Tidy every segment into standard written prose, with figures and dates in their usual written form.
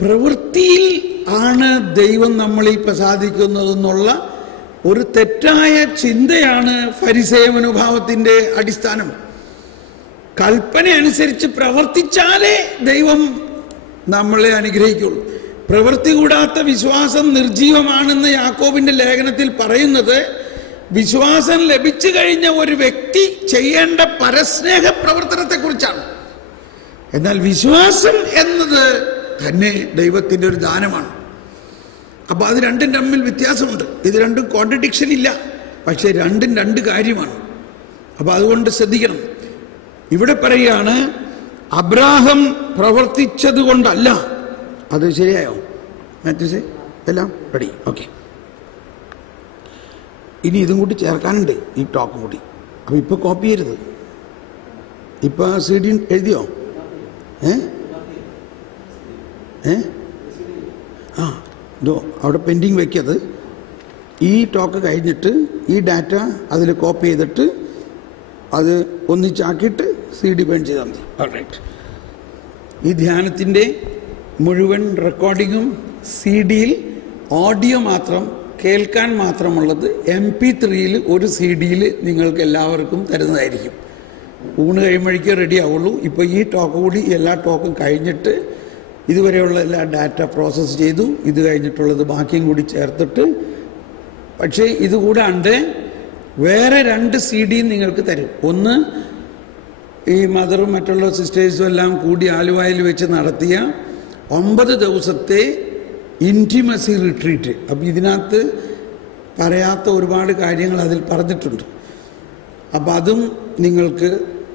പ്രവൃത്തിയിൽ ആണ് ദൈവം നമ്മളിൽ പ്രസാദിക്കുന്നതെന്നുള്ള ഒരു തെറ്റായ ചിന്തയാണ് ഫരിസേയ മനോഭാവത്തിന്റെ അടിസ്ഥാനം. കൽപ്പന അനുസരിച്ച് പ്രവർത്തിച്ചാലേ ദൈവം നമ്മളെ അനുഗ്രഹിക്കുള്ളൂ. പ്രവൃത്തി കൂടാത്ത വിശ്വാസം നിർജീവമാണെന്ന് യാക്കോബിന്റെ ലേഖനത്തിൽ പറയുന്നത് വിശ്വാസം ലഭിച്ചു കഴിഞ്ഞ ഒരു വ്യക്തി ചെയ്യേണ്ട പരസ്നേഹ പ്രവർത്തനത്തെക്കുറിച്ചാണ്. എന്നാൽ വിശ്വാസം എന്നത് തന്നെ ദൈവത്തിന്റെ ഒരു ദാനമാണ്. അപ്പൊ അത് രണ്ടും തമ്മിൽ വ്യത്യാസമുണ്ട്. ഇത് രണ്ടും കോൺട്രഡിക്ഷൻ ഇല്ല, പക്ഷെ രണ്ടും രണ്ട് കാര്യമാണ്. അപ്പൊ അതുകൊണ്ട് ശ്രദ്ധിക്കണം. ഇവിടെ പറയുകയാണ് അബ്രാഹം പ്രവർത്തിച്ചത് കൊണ്ടല്ല. അത് ശരിയായോ മാത്യൂസേ? എല്ലാം റെഡി? ഓക്കെ. ഇനി ഇതും കൂടി ചേർക്കാനുണ്ട്, ഈ ടോക്കും കൂടി. അപ്പൊ ഇപ്പൊ കോപ്പി ചെയ്യരുത്. ഇപ്പൊ CD എഴുതിയോ? അവിടെ പെൻഡിങ് വെക്കത്. ഈ ടോക്ക് കഴിഞ്ഞിട്ട് ഈ ഡാറ്റ അതിൽ കോപ്പി ചെയ്തിട്ട് അത് ഒന്നിച്ചാക്കിയിട്ട് CD ബേൺ ചെയ്താൽ മതി. ഓൾറൈറ്റ്. ഈ ധ്യാനത്തിൻ്റെ മുഴുവൻ റെക്കോർഡിങ്ങും CD-യിൽ ഓഡിയോ മാത്രം കേൾക്കാൻ മാത്രമുള്ളത് MP3-യിൽ ഒരു CD-യിൽ നിങ്ങൾക്ക് എല്ലാവർക്കും തരുന്നതായിരിക്കും. ഊണ് കഴിയുമ്പോഴേക്കേ റെഡി ആവുള്ളൂ. ഇപ്പോൾ ഈ ടോക്ക് കൂടി എല്ലാ ടോക്കും കഴിഞ്ഞിട്ട് ഇതുവരെയുള്ള എല്ലാ ഡാറ്റ പ്രോസസ്സ് ചെയ്തു. ഇത് കഴിഞ്ഞിട്ടുള്ളത് ബാക്കിയും കൂടി ചേർത്തിട്ട്, പക്ഷേ ഇതുകൂടാണ്ട് വേറെ 2 CD നിങ്ങൾക്ക് തരും. ഒന്ന് ഈ മദറും മറ്റുള്ള സിസ്റ്റേഴ്സും എല്ലാം കൂടി ആലുവായിൽ വെച്ച് നടത്തിയ 9 ദിവസത്തെ ഇൻറ്റിമസി റിട്രീറ്റ്. അപ്പം ഇതിനകത്ത് പറയാത്ത ഒരുപാട് കാര്യങ്ങൾ അതിൽ പറഞ്ഞിട്ടുണ്ട്. അപ്പം അതും നിങ്ങൾക്ക്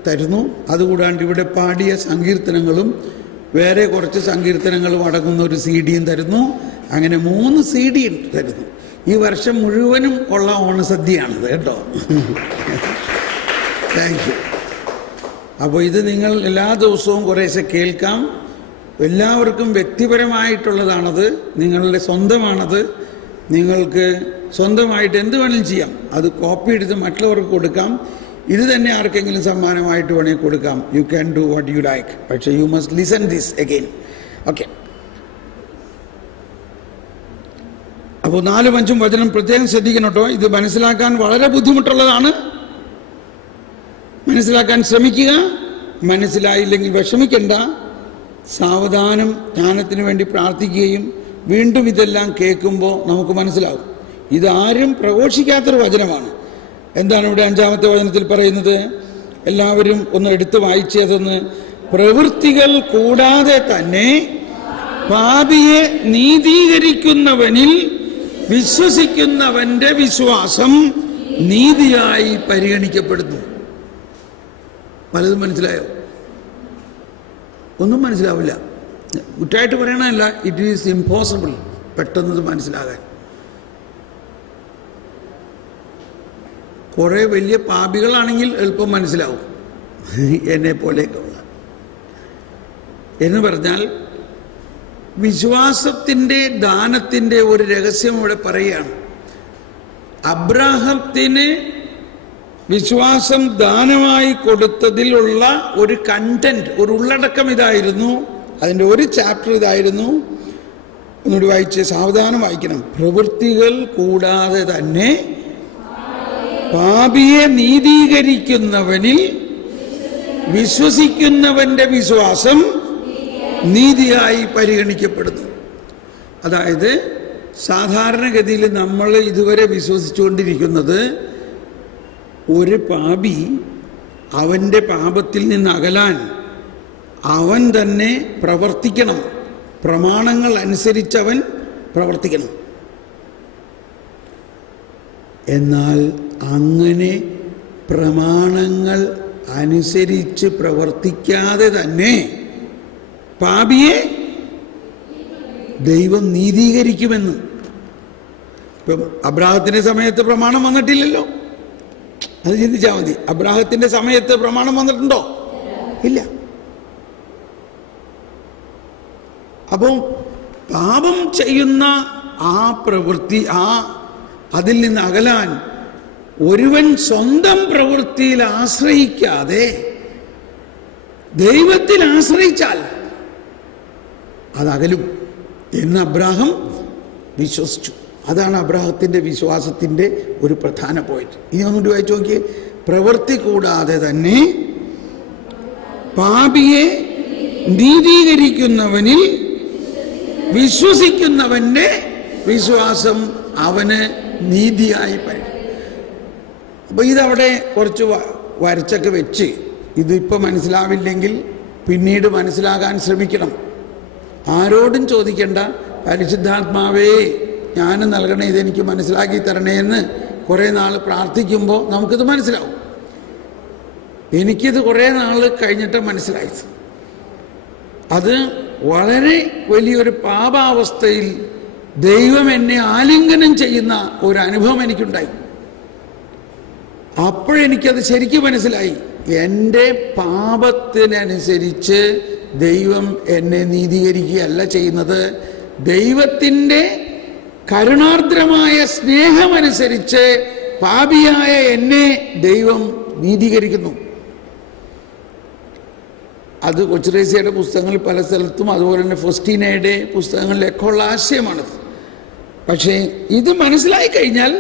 തരുന്നു. അതുകൂടാണ്ട് ഇവിടെ പാടിയ സങ്കീർത്തനങ്ങളും വേറെ കുറച്ച് സങ്കീർത്തനങ്ങളും അടങ്ങുന്ന ഒരു CD-യും തരുന്നു. അങ്ങനെ 3 CD തരുന്നു. ഈ വർഷം മുഴുവനും ഉള്ള ഓണസദ്യയാണിത് കേട്ടോ. Thank you. അപ്പോൾ ഇത് നിങ്ങൾ എല്ലാ ദിവസവും കുറേശ്ശെ കേൾക്കാം. എല്ലാവർക്കും വ്യക്തിപരമായിട്ടുള്ളതാണത്, നിങ്ങളുടെ സ്വന്തമാണത്. നിങ്ങൾക്ക് സ്വന്തമായിട്ട് എന്ത് വേണമെങ്കിലും ചെയ്യാം. അത് കോപ്പി എടുത്ത് മറ്റുള്ളവർക്ക് കൊടുക്കാം. ഇത് തന്നെ ആർക്കെങ്കിലും സമ്മാനമായിട്ട് വേണമെങ്കിൽ കൊടുക്കാം. You can do what you like. പക്ഷേ you must listen this again. Okay. അപ്പോൾ 4, 5 വചനം പ്രത്യേകം ശ്രദ്ധിക്കണം കേട്ടോ. ഇത് മനസ്സിലാക്കാൻ വളരെ ബുദ്ധിമുട്ടുള്ളതാണ്. മനസ്സിലാക്കാൻ ശ്രമിക്കുക. മനസ്സിലായില്ലെങ്കിൽ വിഷമിക്കണ്ട. സാവധാനം ജ്ഞാനത്തിന് വേണ്ടി പ്രാർത്ഥിക്കുകയും വീണ്ടും ഇതെല്ലാം കേൾക്കുമ്പോൾ നമുക്ക് മനസ്സിലാവും. ഇതാരും പ്രഘോഷിക്കാത്തൊരു വചനമാണ്. എന്താണ് ഇവിടെ 5-ാമത്തെ വചനത്തിൽ പറയുന്നത്? എല്ലാവരും ഒന്ന് എടുത്ത് വായിച്ചതെന്ന്. പ്രവൃത്തികൾ കൂടാതെ തന്നെ പാപിയെ നീതീകരിക്കുന്നവനിൽ വിശ്വസിക്കുന്നവന്റെ വിശ്വാസം നീതിയായി പരിഗണിക്കപ്പെടുന്നു. പലതും മനസ്സിലായോ? ഒന്നും മനസ്സിലാവില്ല. കുറ്റമായിട്ട് പറയണമല്ല, ഇറ്റ് ഈസ് ഇമ്പോസിബിൾ പെട്ടെന്നത് മനസ്സിലാകാൻ. കുറേ വലിയ പാപികളാണെങ്കിൽ എളുപ്പം മനസ്സിലാവും, എന്നെ പോലെയൊക്കെയുള്ള. എന്ന് പറഞ്ഞാൽ വിശ്വാസത്തിൻ്റെ ദാനത്തിൻ്റെ ഒരു രഹസ്യം ഇവിടെ പറയുകയാണ്. അബ്രാഹത്തിന് വിശ്വാസം ദാനമായി കൊടുത്തതിലുള്ള ഒരു കണ്ടന്റ്, ഒരു ഉള്ളടക്കം ഇതായിരുന്നു. അതിൻ്റെ ഒരു ചാപ്റ്റർ ഇതായിരുന്നു. ഒന്നുകൂടി വായിച്ച് സാവധാനം വായിക്കണം. പ്രവൃത്തികൾ കൂടാതെ തന്നെ പാപിയെ നീതീകരിക്കുന്നവനിൽ വിശ്വസിക്കുന്നവന്റെ വിശ്വാസം നീതിയായി പരിഗണിക്കപ്പെടുന്നു. അതായത് സാധാരണഗതിയിൽ നമ്മൾ ഇതുവരെ വിശ്വസിച്ചുകൊണ്ടിരിക്കുന്നത് ഒരു പാപി അവൻ്റെ പാപത്തിൽ നിന്ന് അകലാൻ അവൻ തന്നെ പ്രവർത്തിക്കണം, പ്രമാണങ്ങൾ അനുസരിച്ചവൻ പ്രവർത്തിക്കണം. എന്നാൽ അങ്ങനെ പ്രമാണങ്ങൾ അനുസരിച്ച് പ്രവർത്തിക്കാതെ തന്നെ പാപിയെ ദൈവം നീതീകരിക്കുമെന്ന്. ഇപ്പം അബ്രാഹത്തിന്റെ സമയത്ത് പ്രമാണം വന്നിട്ടില്ലല്ലോ. അത് ചിന്തിച്ചാൽ മതി. അബ്രാഹത്തിന്റെ സമയത്ത് പ്രമാണം വന്നിട്ടുണ്ടോ? ഇല്ല. അപ്പം പാപം ചെയ്യുന്ന ആ പ്രവൃത്തി, അതിൽ നിന്ന് അകലാൻ ഒരുവൻ സ്വന്തം പ്രവൃത്തിയിൽ ആശ്രയിക്കാതെ ദൈവത്തിൽ ആശ്രയിച്ചാൽ അതകലും. എന്ന് അബ്രാഹം വിശ്വസിച്ചു. അതാണ് അബ്രാഹത്തിൻ്റെ വിശ്വാസത്തിൻ്റെ ഒരു പ്രധാന പോയിന്റ്. ഇനി ഒന്നുകൂടി വായിച്ചു നോക്കിയേ. പ്രവൃത്തി കൂടാതെ തന്നെ പാപിയെ നീതീകരിക്കുന്നവനിൽ വിശ്വസിക്കുന്നവന്റെ വിശ്വാസം അവന് നീതിയായി പറയും. അപ്പോൾ ഇതവിടെ കുറച്ച് വരച്ചൊക്കെ വെച്ച് ഇതിപ്പോൾ മനസ്സിലാവില്ലെങ്കിൽ പിന്നീട് മനസ്സിലാകാൻ ശ്രമിക്കണം. ആരോടും ചോദിക്കേണ്ട, പരിശുദ്ധാത്മാവേ ജ്ഞാനം നൽകണേ, ഇതെനിക്ക് മനസ്സിലാക്കി തരണേ എന്ന് കുറേ നാൾ പ്രാർത്ഥിക്കുമ്പോൾ നമുക്കിത് മനസ്സിലാവും. എനിക്കിത് കുറേ നാൾ കഴിഞ്ഞിട്ട് മനസ്സിലായത്. അത് വളരെ വലിയൊരു പാപാവസ്ഥയിൽ ദൈവം എന്നെ ആലിംഗനം ചെയ്യുന്ന ഒരു അനുഭവം എനിക്കുണ്ടായി. അപ്പോഴെനിക്കത് ശരിക്കും മനസ്സിലായി. എൻ്റെ പാപത്തിനനുസരിച്ച് ദൈവം എന്നെ നീതീകരിക്കുകയല്ല ചെയ്യുന്നത്. ദൈവത്തിൻ്റെ കരുണാർദ്രമായ സ്നേഹമനുസരിച്ച് പാപിയായ എന്നെ ദൈവം നീതീകരിക്കുന്നു. അത് കൊച്ചുറേസിയുടെ പുസ്തകങ്ങളിൽ പല സ്ഥലത്തും, അതുപോലെ തന്നെ ഫൊസ്റ്റീനയുടെ പുസ്തകങ്ങളിലൊക്കെ ഉള്ള ആശയമാണത്. പക്ഷേ ഇത് മനസ്സിലായി കഴിഞ്ഞാൽ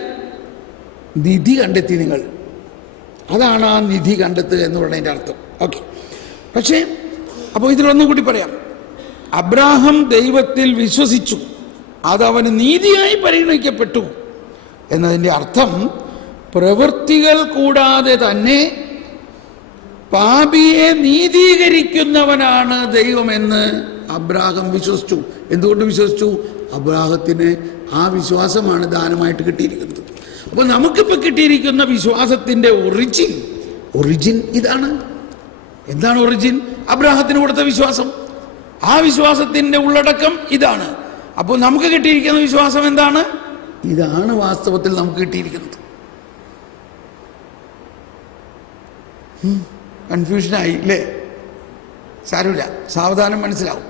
നിധി കണ്ടെത്തി നിങ്ങൾ. അതാണ് ആ നിധി കണ്ടെത്തുക എന്ന് പറയുന്നതിൻ്റെ അർത്ഥം. ഓക്കെ. പക്ഷേ അപ്പോൾ ഇതിലൊന്നും കൂടി പറയാം. അബ്രാഹാം ദൈവത്തിൽ വിശ്വസിച്ചു, അതവന് നീതിയായി പരിഗണിക്കപ്പെട്ടു എന്നതിൻ്റെ അർത്ഥം പ്രവൃത്തികൾ കൂടാതെ തന്നെ പാപിയെ നീതീകരിക്കുന്നവനാണ് ദൈവമെന്ന് അബ്രാഹാം വിശ്വസിച്ചു. എന്തുകൊണ്ട് വിശ്വസിച്ചു? അബ്രാഹത്തിന് ആ വിശ്വാസമാണ് ദാനമായിട്ട് കിട്ടിയിരിക്കുന്നത്. അപ്പോൾ നമുക്കിപ്പോൾ കിട്ടിയിരിക്കുന്ന വിശ്വാസത്തിൻ്റെ ഒറിജിൻ ഇതാണ്. എന്താണ് ഒറിജിൻ? അബ്രാഹത്തിന് കൊടുത്ത വിശ്വാസം. ആ വിശ്വാസത്തിൻ്റെ ഉള്ളടക്കം ഇതാണ്. അപ്പോൾ നമുക്ക് കിട്ടിയിരിക്കുന്ന വിശ്വാസം എന്താണ്? ഇതാണ് വാസ്തവത്തിൽ നമുക്ക് കിട്ടിയിരിക്കുന്നത്. കൺഫ്യൂഷനായി അല്ലേ? സാരമില്ല, സാവധാനം മനസ്സിലാവും.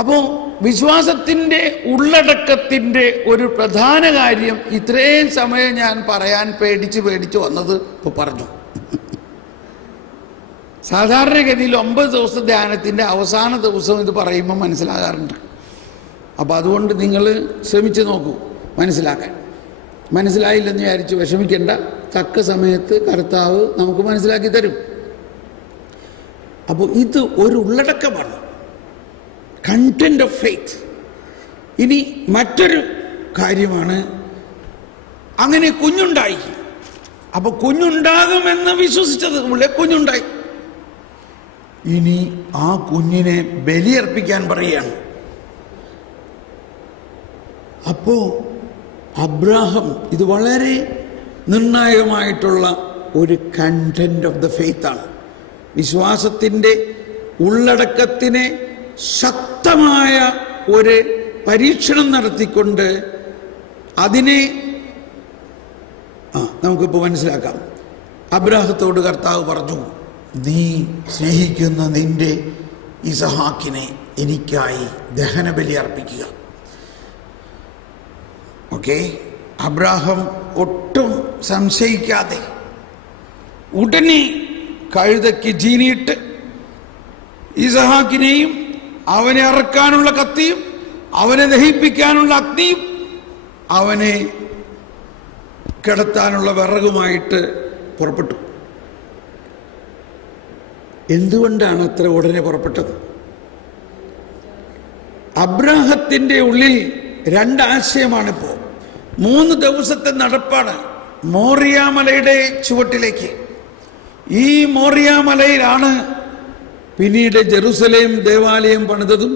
അപ്പോൾ വിശ്വാസത്തിൻ്റെ ഉള്ളടക്കത്തിൻ്റെ ഒരു പ്രധാന കാര്യം ഇത്രയും സമയം ഞാൻ പറയാൻ പേടിച്ച് വന്നത് ഇപ്പോൾ പറഞ്ഞു. സാധാരണഗതിയിൽ 9 ദിവസത്തെ ധ്യാനത്തിൻ്റെ അവസാന ദിവസം ഇത് പറയുമ്പോൾ മനസ്സിലാകാറുണ്ട്. അപ്പോൾ അതുകൊണ്ട് നിങ്ങൾ ശ്രമിച്ച് നോക്കൂ മനസ്സിലാക്കാൻ. മനസ്സിലായില്ലെന്ന് വിചാരിച്ച് വിഷമിക്കേണ്ട. തക്ക സമയത്ത് കർത്താവ് നമുക്ക് മനസ്സിലാക്കി തരും. അപ്പോൾ ഇത് ഒരു ഉള്ളടക്കമാണ്, കണ്ടന്റ് ഓഫ് ഫെയ്ത്ത്. ഇനി മറ്റൊരു കാര്യമാണ്, അങ്ങനെ കുഞ്ഞുണ്ടായി. അപ്പോൾ കുഞ്ഞുണ്ടാകുമെന്ന് വിശ്വസിച്ചത് പോലെ കുഞ്ഞുണ്ടായി. ഇനി ആ കുഞ്ഞിനെ ബലിയർപ്പിക്കാൻ പറയുകയാണ്. അപ്പോൾ അബ്രാഹാം, ഇത് വളരെ നിർണായകമായിട്ടുള്ള ഒരു കണ്ടന്റ് ഓഫ് ദ ഫെയ്ത്ത് ആണ്. വിശ്വാസത്തിൻ്റെ ഉള്ളടക്കത്തിനെ ശക്തമായ ഒരു പരീക്ഷണം നടത്തിക്കൊണ്ട് അതിനെ നമുക്കിപ്പോൾ മനസ്സിലാക്കാം. അബ്രാഹത്തോട് കർത്താവ് പറഞ്ഞു, നീ സ്നേഹിക്കുന്ന നിന്റെ ഇസഹാക്കിനെ എനിക്കായി ദഹനബലി അർപ്പിക്കുക. ഓക്കെ. അബ്രാഹാം ഒട്ടും സംശയിക്കാതെ ഉടനെ കഴുതയ്ക്ക് ജീനിയിട്ട് ഇസഹാക്കിനെയും അവനെ അറക്കാനുള്ള കത്തിയും അവനെ ദഹിപ്പിക്കാനുള്ള അഗ്നിയും അവനെ കിടത്താനുള്ള വിറകുമായിട്ട് പുറപ്പെട്ടു. എന്തുകൊണ്ടാണ് അത്ര ഉടനെ പുറപ്പെട്ടത്? അബ്രാഹത്തിൻ്റെ ഉള്ളിൽ 2 ആശയമാണിപ്പോൾ. 3 ദിവസത്തെ നടപ്പാണ് മോറിയാമലയുടെ ചുവട്ടിലേക്ക്. ഈ മോറിയാമലയിലാണ് പിന്നീട് ജെറുസലേം ദേവാലയം പണിതതും.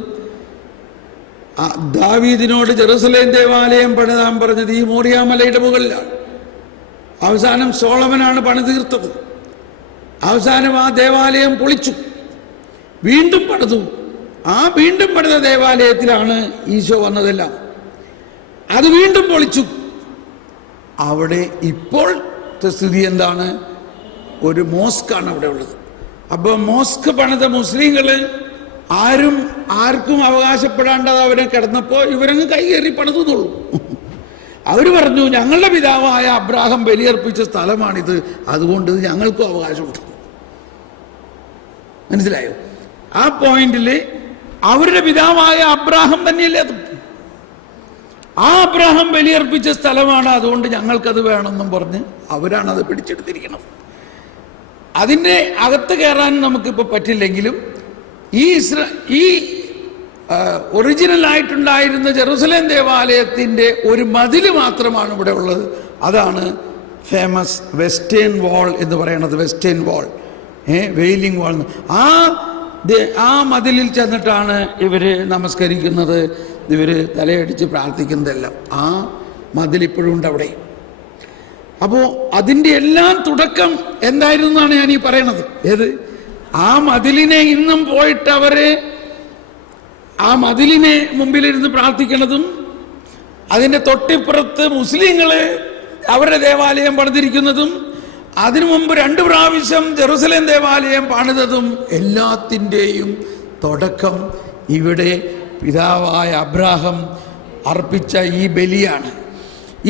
ദാവീദിനോട് ജെറുസലേം ദേവാലയം പണിതാൻ പറഞ്ഞത് ഈ മോറിയാമലയുടെ മുകളിലാണ്. അവസാനം സോളമനാണ് പണി തീർത്തത്. അവസാനം ആ ദേവാലയം പൊളിച്ചു, വീണ്ടും പണിതു. ആ വീണ്ടും പണിത ദേവാലയത്തിലാണ് ഈശോ വന്നതെല്ലാം. അത് വീണ്ടും പൊളിച്ചു. അവിടെ ഇപ്പോഴത്തെ സ്ഥിതി എന്താണ്? ഒരു മോസ്കാണ് അവിടെ ഉള്ളത്. അപ്പോൾ മോസ്ക് പണിത മുസ്ലിങ്ങൾ ആർക്കും അവകാശപ്പെടാണ്ടത് അവരെ കിടന്നപ്പോൾ ഇവരങ്ങ് കൈകേറി പണിതുള്ളൂ. അവർ പറഞ്ഞു, ഞങ്ങളുടെ പിതാവായ അബ്രാഹാം ബലിയർപ്പിച്ച സ്ഥലമാണിത്, അതുകൊണ്ട് ഇത് ഞങ്ങൾക്കും അവകാശമുണ്ട്. മനസ്സിലായോ? ആ പോയിന്റിൽ അവരുടെ പിതാവായ അബ്രാഹാം തന്നെയല്ലേ അത്. ആ അബ്രാഹാം ബലിയർപ്പിച്ച സ്ഥലമാണ്, അതുകൊണ്ട് ഞങ്ങൾക്കത് വേണമെന്നും പറഞ്ഞ് അവരാണത് പിടിച്ചെടുത്തിരിക്കണം. അതിൻ്റെ അകത്ത് കയറാൻ നമുക്കിപ്പോൾ പറ്റില്ലെങ്കിലും ഈ ഒറിജിനൽ ആയിട്ടുണ്ടായിരുന്ന ജെറുസലേം ദേവാലയത്തിൻ്റെ ഒരു മതിൽ മാത്രമാണ് ഇവിടെ ഉള്ളത്. അതാണ് ഫേമസ് വെസ്റ്റേൺ വാൾ എന്ന് പറയുന്നത്. വെസ്റ്റേൺ വാൾ, വെയിലിംഗ് വാൾ. ആ മതിലിൽ ചെന്നിട്ടാണ് ഇവർ നമസ്കരിക്കുന്നത്, ഇവർ തലയടിച്ച് പ്രാർത്ഥിക്കുന്നതെല്ലാം. ആ മതിൽ ഇപ്പോഴും ഉണ്ട് അവിടെ. അപ്പോൾ അതിൻ്റെ എല്ലാം തുടക്കം എന്തായിരുന്നു എന്നാണ് ഞാൻ ഈ പറയണത്. ഏത്? ആ മതിലിനെ ഇന്നും പോയിട്ട് അവരെ ആ മതിലിനെ മുമ്പിലിരുന്ന് പ്രാർത്ഥിക്കുന്നതും, അതിൻ്റെ തൊട്ടിപ്പുറത്ത് മുസ്ലിങ്ങൾ അവരുടെ ദേവാലയം പണിതിരിക്കുന്നതും, അതിനു മുമ്പ് 2 പ്രാവശ്യം ജെറുസലേം ദേവാലയം പണിതതും, എല്ലാത്തിൻ്റെയും തുടക്കം ഇവിടെ പിതാവായ അബ്രാഹാം അർപ്പിച്ച ഈ ബലിയാണ്.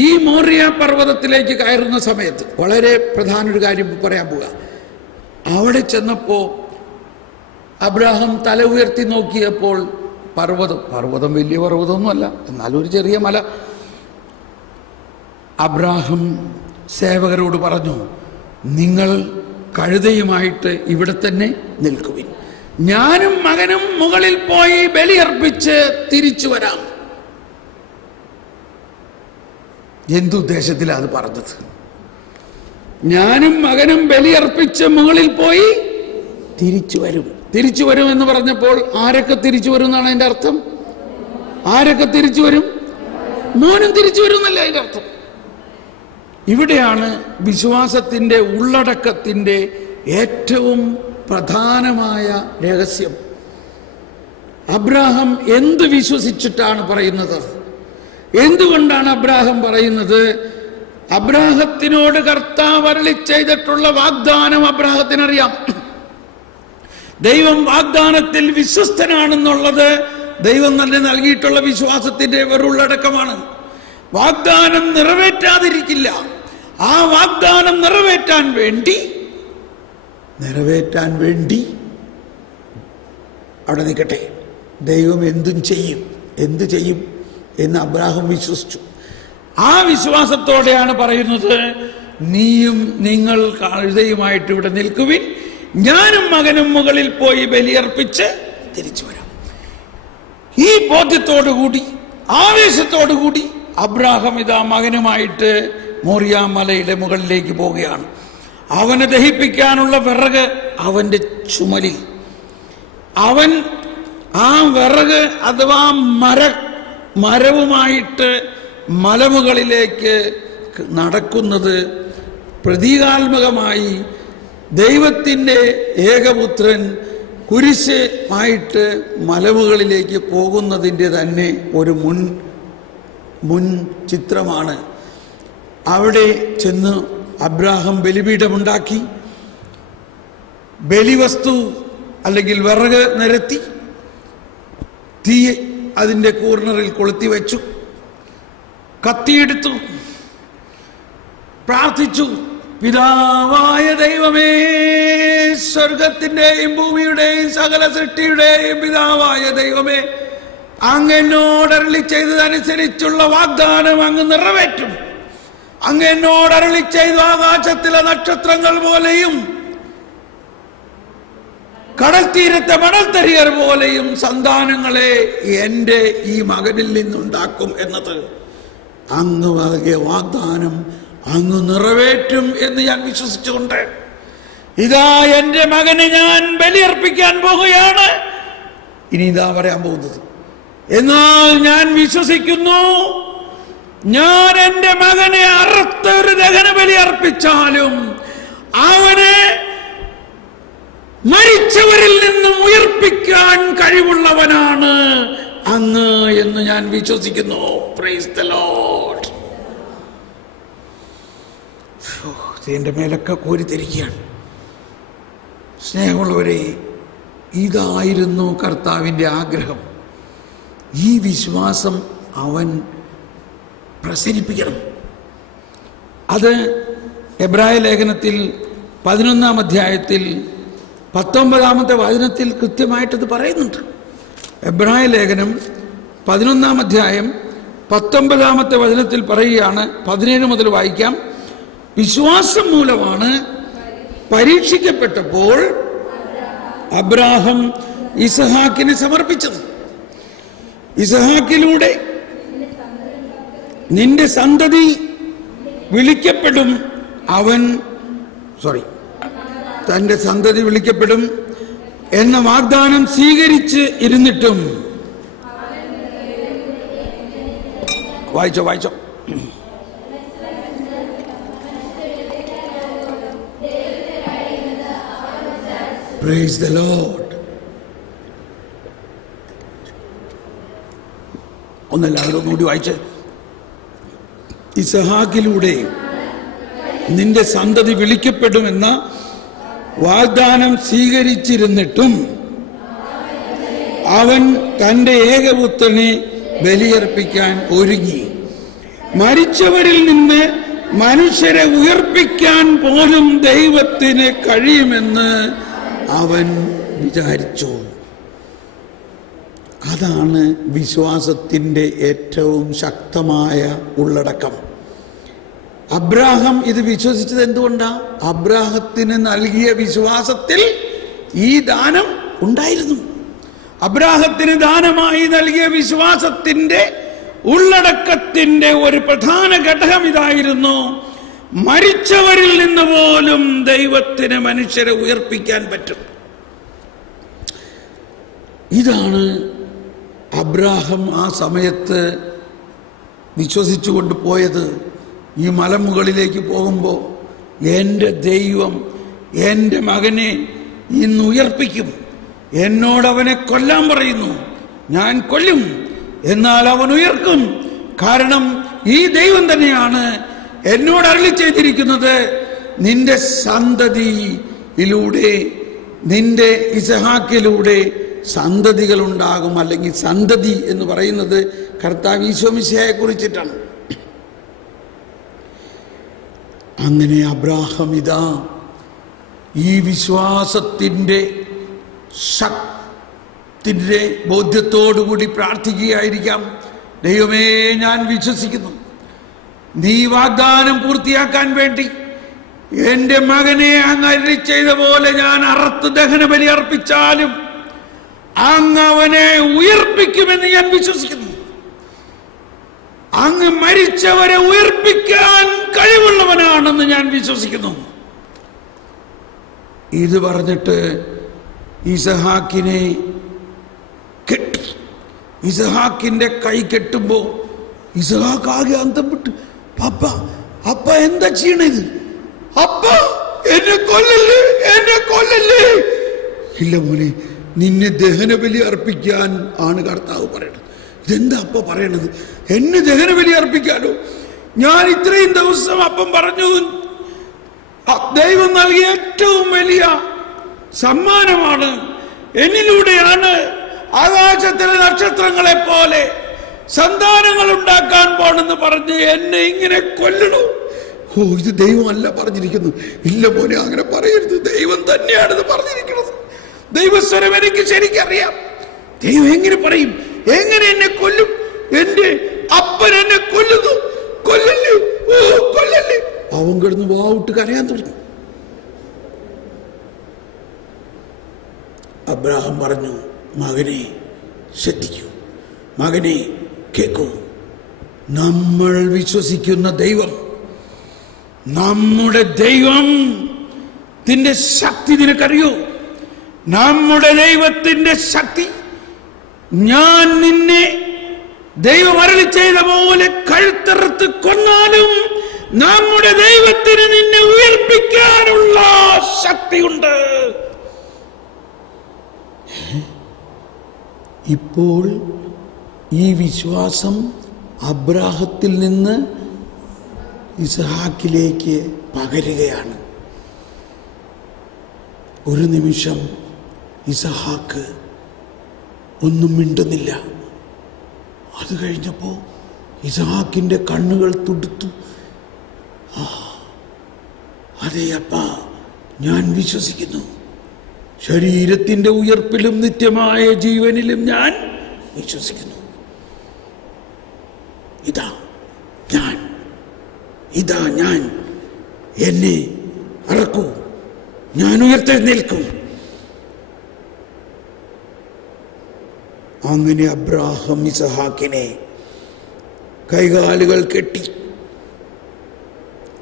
ഈ മോറിയ പർവ്വതത്തിലേക്ക് കയറുന്ന സമയത്ത് വളരെ പ്രധാന ഒരു കാര്യം പറയാൻ പോവുക. അവിടെ ചെന്നപ്പോൾ അബ്രാഹാം തല ഉയർത്തി നോക്കിയപ്പോൾ പർവ്വതം വലിയ പർവ്വതമൊന്നുമല്ല, എന്നാലും ഒരു ചെറിയ മല. അബ്രാഹാം സേവകരോട് പറഞ്ഞു, നിങ്ങൾ കഴുതയുമായിട്ട് ഇവിടെ തന്നെ നിൽക്കുവിൻ, ഞാനും മകനും മുകളിൽ പോയി ബലിയർപ്പിച്ച് തിരിച്ചു വരാം. എന്തുദ്ദേശത്തിലാണ് അത് പറഞ്ഞത്? ഞാനും മകനും ബലിയർപ്പിച്ച് മുകളിൽ പോയി തിരിച്ചു വരും എന്ന് പറഞ്ഞപ്പോൾ ആരൊക്കെ തിരിച്ചു വരും എന്നാണ് അതിൻ്റെ അർത്ഥം? ആരൊക്കെ തിരിച്ചു വരും? മോനും തിരിച്ചു വരും എന്നല്ല അതിൻ്റെ അർത്ഥം. ഇവിടെയാണ് വിശ്വാസത്തിൻ്റെ ഉള്ളടക്കത്തിൻ്റെ ഏറ്റവും പ്രധാനമായ രഹസ്യം. അബ്രാഹാം എന്ത് വിശ്വസിച്ചിട്ടാണ് പറയുന്നത്? എന്തുകൊണ്ടാണ് അബ്രാഹാം പറയുന്നത്? അബ്രാഹത്തിനോട് കർത്താവ് അരുളി ചെയ്തിട്ടുള്ള വാഗ്ദാനം അബ്രാഹത്തിനറിയാം. ദൈവം വാഗ്ദാനത്തിൽ വിശ്വസ്തനാണെന്നുള്ളത് ദൈവം തന്നെ നൽകിയിട്ടുള്ള വിശ്വാസത്തിന്റെ ഉള്ളടക്കമാണ്. വാഗ്ദാനം നിറവേറ്റാതിരിക്കില്ല. ആ വാഗ്ദാനം നിറവേറ്റാൻ വേണ്ടി അവിടെ നിൽക്കട്ടെ, ദൈവം എന്ത് ചെയ്യും എന്ന് അബ്രാഹാം വിശ്വസിച്ചു. ആ വിശ്വാസത്തോടെയാണ് പറയുന്നത്, നിങ്ങൾ കഴുതയുമായിട്ട് ഇവിടെ നിൽക്കുവിൻ, ഞാനും മകനും മുകളിൽ പോയി ബലിയർപ്പിച്ച് തിരിച്ചു വരാം. ഈ ബോധ്യത്തോടുകൂടി, ആവേശത്തോടുകൂടി അബ്രാഹാം ഇതാ മകനുമായിട്ട് മോറിയ മലയുടെ മുകളിലേക്ക് പോവുകയാണ്. അവനെ ദഹിപ്പിക്കാനുള്ള വിറക് അവന്റെ ചുമലിൽ. അവൻ ആ വിറക് അഥവാ മരവുമായിട്ട് മലമുകളിലേക്ക് നടക്കുന്നത് പ്രതീകാത്മകമായി ദൈവത്തിൻ്റെ ഏകപുത്രൻ കുരിശുമായിട്ട് മലമുകളിലേക്ക് പോകുന്നതിൻ്റെ തന്നെ ഒരു മുൻ ചിത്രമാണ്. അവിടെ ചെന്ന് അബ്രാഹാം ബലിപീഠമുണ്ടാക്കി, ബലിവസ്തു അല്ലെങ്കിൽ വിറക് നിരത്തി, തീ അതിൻ്റെ കോർണറിൽ കൊളുത്തി വെച്ചു, കത്തിയെടുത്തു, പ്രാർത്ഥിച്ചു, പിതാവായ ദൈവമേ, സ്വർഗത്തിന്റെയും ഭൂമിയുടെയും സകല സൃഷ്ടിയുടെയും പിതാവായ ദൈവമേ, അങ്ങ് എന്നോട് അരുളി ചെയ്തതനുസരിച്ചുള്ള വാഗ്ദാനം അങ്ങ് നിറവേറ്റും. അങ്ങ് എന്നോട് അരുളി ചെയ്ത ആകാശത്തിലെ നക്ഷത്രങ്ങൾ പോലെയും കടൽ തീരത്തെ മണൽത്തരിയർ പോലെയും സന്താനങ്ങളെ എൻ്റെ ഈ മകനിൽ നിന്നുണ്ടാക്കും എന്നത് അങ്ങ് നൽകിയ വാഗ്ദാനം അങ്ങ് നിറവേറ്റും എന്ന് ഞാൻ വിശ്വസിച്ചുകൊണ്ട് ഇതാ എൻ്റെ മകനെ ഞാൻ ബലിയർപ്പിക്കാൻ പോകുകയാണ്. ഇനി ഇതാ പറയാൻ പോകുന്നത്, എന്നാൽ ഞാൻ വിശ്വസിക്കുന്നു, ഞാൻ എൻ്റെ മകനെ അറുത്തൊരു ദഹന ബലി അർപ്പിച്ചാലും അവനെ മരിച്ചവരിൽ നിന്നും ഉയർപ്പിക്കാൻ കഴിവുള്ളവനാണ് അങ്ങ് എന്ന് ഞാൻ വിശ്വസിക്കുന്നു. Praise the Lord. എന്റെ മേലൊക്കെ കോരിത്തിരിക്കുകയാണ്. സ്നേഹമുള്ളവരെ, ഇതായിരുന്നു കർത്താവിൻ്റെ ആഗ്രഹം. ഈ വിശ്വാസം അവൻ പ്രസരിപ്പിക്കണം. അത് എബ്രായ ലേഖനത്തിൽ 11-ാം അധ്യായത്തിൽ 19-ാമത്തെ വചനത്തിൽ കൃത്യമായിട്ടത് പറയുന്നുണ്ട്. എബ്രായ ലേഖനം 11-ാം അധ്യായം 19-ാമത്തെ വചനത്തിൽ പറയുകയാണ്, 17 മുതൽ വായിക്കാം. വിശ്വാസം മൂലമാണ് പരീക്ഷിക്കപ്പെട്ടപ്പോൾ അബ്രാഹാം ഇസഹാക്കിനെ സമർപ്പിച്ചത്. ഇസഹാക്കിലൂടെ നിന്റെ സന്തതി വിളിക്കപ്പെടും, തന്റെ സന്തതി വിളിക്കപ്പെടും എന്ന വാഗ്ദാനം സ്വീകരിച്ച് ഇരുന്നിട്ടും വായിച്ചോ Praise the Lord. ഒന്നെല്ലാവരും കൂടി വായിച്ച്. ഇസഹാക്കിലൂടെ നിന്റെ സന്തതി വിളിക്കപ്പെടുമെന്ന വാഗ്ദാനം സ്വീകരിച്ചിരുന്നിട്ടും അവൻ തന്റെ ഏകപുത്രനെ ബലിയർപ്പിക്കാൻ ഒരുങ്ങി. മരിച്ചവരിൽ നിന്ന് മനുഷ്യരെ ഉയർപ്പിക്കാൻ പോലും ദൈവത്തിന് കഴിയുമെന്ന് അവൻ വിചാരിച്ചു. അതാണ് വിശ്വാസത്തിൻ്റെ ഏറ്റവും ശക്തമായ ഉള്ളടക്കം. അബ്രാഹാം ഇത് വിശ്വസിച്ചത് എന്തുകൊണ്ടാ? അബ്രാഹത്തിന് നൽകിയ വിശ്വാസത്തിൽ ഈ ദാനം ഉണ്ടായിരുന്നു. അബ്രാഹത്തിന് ദാനമായി നൽകിയ വിശ്വാസത്തിന്റെ ഉള്ളടക്കത്തിന്റെ ഒരു പ്രധാന ഘടകം ഇതായിരുന്നു: മരിച്ചവരിൽ നിന്ന് പോലും ദൈവത്തിന് മനുഷ്യരെ ഉയർപ്പിക്കാൻ പറ്റും. ഇതാണ് അബ്രാഹാം ആ സമയത്ത് വിശ്വസിച്ചുകൊണ്ട് പോയത്. ഈ മലമുകളിലേക്ക് പോകുമ്പോൾ എൻ്റെ ദൈവം എൻ്റെ മകനെ ഇന്ന് ഉയർപ്പിക്കും, എന്നോടവനെ കൊല്ലാൻ പറയുന്നു, ഞാൻ കൊല്ലും, എന്നാൽ അവൻ ഉയർക്കും. കാരണം ഈ ദൈവം തന്നെയാണ് എന്നോട് അരുളി ചെയ്തിരിക്കുന്നത്, നിന്റെ സന്തതിയിലൂടെ, നിന്റെ ഇസഹാക്കിലൂടെ സന്തതികൾ ഉണ്ടാകും. അല്ലെങ്കിൽ സന്തതി എന്ന് പറയുന്നത് കർത്താവ് ഈശോ മിശിഹായെ കുറിച്ചിട്ടാണ്. അങ്ങനെ അബ്രാഹാം ഇതാ ഈ വിശ്വാസത്തിൻ്റെ ശക്തിൻ്റെ ബോധ്യത്തോടുകൂടി പ്രാർത്ഥിക്കുകയായിരിക്കാം. ദൈവമേ, ഞാൻ വിശ്വസിക്കുന്നു, നീ വാഗ്ദാനം പൂർത്തിയാക്കാൻ വേണ്ടി എൻ്റെ മകനെ അങ്ങ് അരുളി ചെയ്ത പോലെ ഞാൻ അറുത്ത് ദഹനബലി അർപ്പിച്ചാലും അങ്ങ് അവനെ ഉയർപ്പിക്കുമെന്ന് ഞാൻ വിശ്വസിക്കുന്നു. അങ്ങ് മരിച്ചവരെ ഉയർപ്പിക്കാൻ കഴിവുള്ളവനാണെന്ന് ഞാൻ വിശ്വസിക്കുന്നു. ഇത് പറഞ്ഞിട്ട് ഇസഹാക്കിനെ കെട്ടി. ഇസഹാക്കിന്റെ കൈ കെട്ടുമ്പോ ഇസഹാക്ക് ആകെ അന്തം വിട്ട്, അപ്പ എന്താ ചെയ്യണത്? അപ്പ എന്നെ കൊല്ലല്ലേ, എന്നെ കൊല്ലല്ലേ. ഇല്ല മോനെ, നിന്നെ ദഹനബലി അർപ്പിക്കാൻ ആണ് കർത്താവ് പറയണത്. ഇതെന്താ അപ്പ പറയണത്? എന്നെ ദഹനബലി അർപ്പിക്കാലോ? ഞാൻ ഇത്രയും ദിവസം അപ്പം പറഞ്ഞു, ദൈവം നൽകിയ ഏറ്റവും വലിയ സമ്മാനമാണ്, എന്നിലൂടെയാണ് ആകാശത്തിലെ നക്ഷത്രങ്ങളെ പോലെ സന്താനങ്ങൾ ഉണ്ടാക്കാൻ പോണെന്ന് പറഞ്ഞ് എന്നെ ഇങ്ങനെ കൊല്ലണോ? ഓ, ഇത് ദൈവമല്ല പറഞ്ഞിരിക്കുന്നു. ഇല്ല മോനെ, അങ്ങനെ പറയരുത്, ദൈവം തന്നെയാണിത് പറഞ്ഞിരിക്കുന്നത്. ദൈവസ്വരം എനിക്ക് ശരിക്കറിയാം. ദൈവം എങ്ങനെ പറയും? എങ്ങനെ എന്നെ കൊല്ലും? എന്റെ അപ്പൻ എന്നെ കൊല്ലുന്നു, കൊല്ലല്ലേ, ഓ കൊല്ലല്ലേ. അവൻ കിടന്ന് വാവിട്ട് കരയാൻ തുടങ്ങി. അബ്രാഹാം പറഞ്ഞു, മകനെ ശ്രദ്ധിക്കൂ, മകനെ കേൾക്കൂ. നമ്മൾ വിശ്വസിക്കുന്ന ദൈവം, നമ്മുടെ ദൈവത്തിന്റെ ശക്തി നിനക്കറിയോ? നമ്മുടെ ദൈവത്തിന്റെ ശക്തി, ഞാൻ നിന്നെ ദൈവം അരുളി ചെയ്ത പോലെ കഴുത്തറുത്ത് കൊന്നാലും നമ്മുടെ ദൈവത്തിന് നിന്നെ ഉയർപ്പിക്കാനുള്ള ശക്തിയുണ്ട്. ഇപ്പോൾ ഈ വിശ്വാസം അബ്രാഹത്തിൽ നിന്ന് ഇസഹാക്കിലേക്ക് പകരുകയാണ്. ഒരു നിമിഷം ഇസഹാക്ക് ഒന്നും മിണ്ടുന്നില്ല. അത് കഴിഞ്ഞപ്പോൾ ഇസഹാക്കിന്റെ കണ്ണുകൾ തുടുത്തു. അതെ അപ്പാ, ഞാൻ വിശ്വസിക്കുന്നു, ശരീരത്തിന്റെ ഉയർപ്പിലും നിത്യമായ ജീവനിലും ഞാൻ വിശ്വസിക്കുന്നു. ഇതാ ഞാൻ, എന്നെ അറക്കൂ, ഞാൻ ഉയർത്തെഴുന്നേൽക്കും. അങ്ങനെ അബ്രാഹാം ഇസഹാക്കിനെ കൈകാലുകൾ കെട്ടി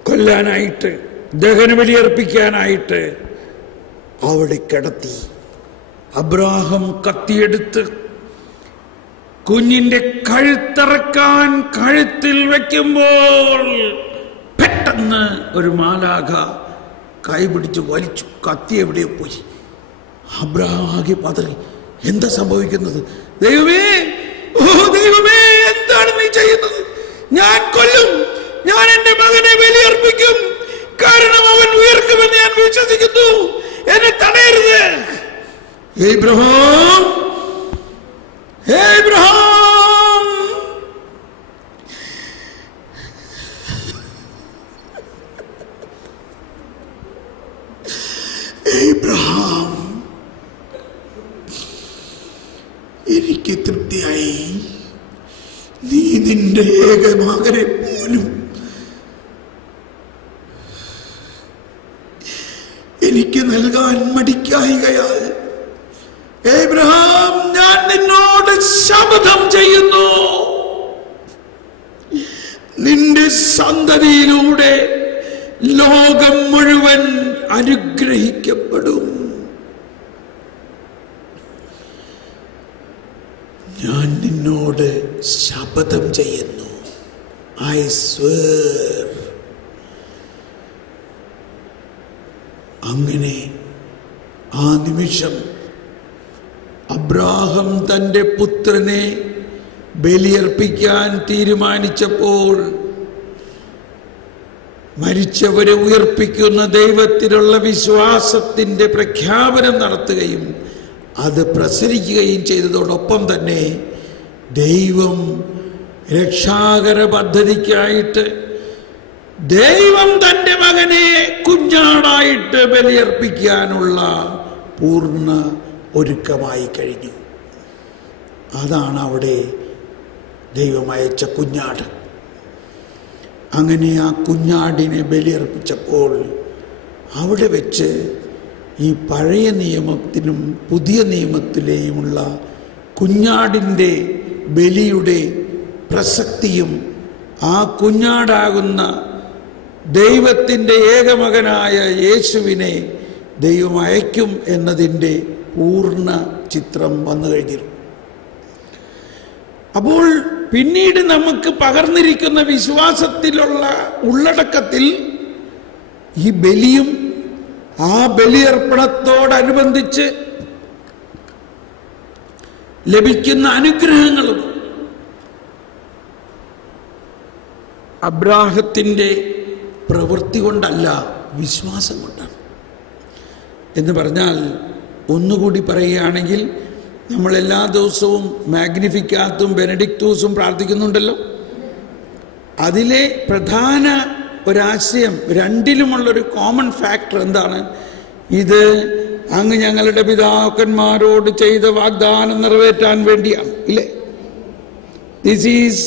കൊല്ലാനായിട്ട്, ദഹനബലി അർപ്പിക്കാനായിട്ട് അവിടെ കിടത്തി. അബ്രാഹാം കത്തിയെടുത്ത് കുഞ്ഞിന്റെ കഴുത്തറക്കാൻ കഴുത്തിൽ വയ്ക്കുമ്പോൾ പെട്ടെന്ന് ഒരു മാലാഖ കൈപിടിച്ച് വലിച്ചു. കത്തി എവിടെയോ പോയി. അബ്രാഹാം ആകെ പതറി. എന്താ സംഭവിക്കുന്നത്? ദൈവമേ, ഓ ദൈവമേ, എന്താണ് നീ ചെയ്യുന്നത്? ഞാൻ കൊല്ലും, ഞാൻ എന്റെ മകനെ ബലിയർപ്പിക്കും, കാരണം അവൻ ഉയർക്കുമെന്ന് ഞാൻ വിശ്വസിക്കുന്നു, എന്നെ തടയരുത്. ഏബ്രഹാം, ഏബ്രഹാം, ഏബ്രഹാം, എനിക്ക് തൃപ്തിയായി. നീ നിന്റെ ഏകമകനെ പോലും എനിക്ക് നൽകാൻ മടിക്കായികയാൽ ഏബ്രഹാം, ഞാൻ നിന്നോട് ശപഥം ചെയ്യുന്നു, നിന്റെ സന്തതിയിലൂടെ ലോകം മുഴുവൻ അനുഗ്രഹിക്കപ്പെടും. ഞാൻ നിന്നോട് ശപഥം ചെയ്യുന്നു. ഐ സ്വർ. അങ്ങനെ ആ നിമിഷം അബ്രാഹാം തന്റെ പുത്രനെ ബലിയർപ്പിക്കാൻ തീരുമാനിച്ചപ്പോൾ മരിച്ചവരെ ഉയർപ്പിക്കുന്ന ദൈവത്തിലുള്ള വിശ്വാസത്തിന്റെ പ്രഖ്യാപനം നടത്തുകയും അത് പ്രസരിക്കുകയും ചെയ്തതോടൊപ്പം തന്നെ ദൈവം രക്ഷാകര പദ്ധതിക്കായിട്ട് ദൈവം തൻ്റെ മകനെ കുഞ്ഞാടായിട്ട് ബലിയർപ്പിക്കാനുള്ള പൂർണ്ണ ഒരുക്കമായി കഴിഞ്ഞു. അതാണ് അവിടെ ദൈവം അയച്ച കുഞ്ഞാട്. അങ്ങനെ ആ കുഞ്ഞാടിനെ ബലിയർപ്പിച്ചപ്പോൾ അവിടെ വെച്ച് ഈ പഴയ നിയമത്തിലും പുതിയ നിയമത്തിലെയുമുള്ള കുഞ്ഞാടിൻ്റെ ബലിയുടെ പ്രസക്തിയും ആ കുഞ്ഞാടാകുന്ന ദൈവത്തിൻ്റെ ഏകമകനായ യേശുവിനെ ദൈവം അയക്കും എന്നതിൻ്റെ പൂർണ്ണ ചിത്രം വന്നു കഴിഞ്ഞിരുന്നു. അപ്പോൾ പിന്നീട് നമുക്ക് പകർന്നിരിക്കുന്ന വിശ്വാസത്തിലുള്ള ഉള്ളടക്കത്തിൽ ഈ ബലിയും ആ ബലിയർപ്പണത്തോടനുബന്ധിച്ച് ലഭിക്കുന്ന അനുഗ്രഹങ്ങളും അബ്രാഹത്തിൻ്റെ പ്രവൃത്തി കൊണ്ടല്ല, വിശ്വാസം കൊണ്ടാണ്. എന്ന് പറഞ്ഞാൽ ഒന്നുകൂടി പറയുകയാണെങ്കിൽ, നമ്മൾ എല്ലാ ദിവസവും മാഗ്നിഫിക്കാത്തും ബെനഡിക്റ്റൂസും പ്രാർത്ഥിക്കുന്നുണ്ടല്ലോ. അതിലെ പ്രധാന ഒരാശയം, രണ്ടിലുമുള്ളൊരു കോമൺ ഫാക്ടർ എന്താണ്? ഇത് അങ്ങ് ഞങ്ങളുടെ പിതാക്കന്മാരോട് ചെയ്ത വാഗ്ദാനം നിറവേറ്റാൻ വേണ്ടിയാണ്, ഇല്ലേ? This is